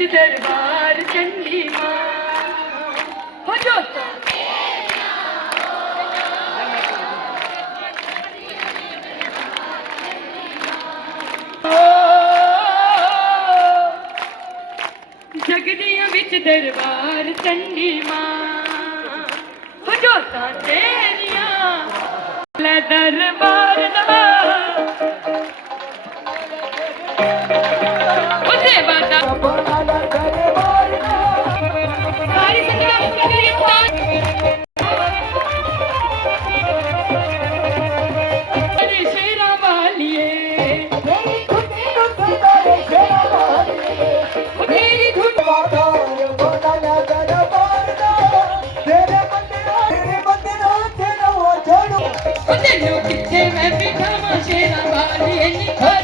विच दरबार चंडी मां हो जोता जगदियां विच दरबार चंडी मां हो जोता तेरियां ले दरबार दा किथे मैं बिठावा शेरा वाली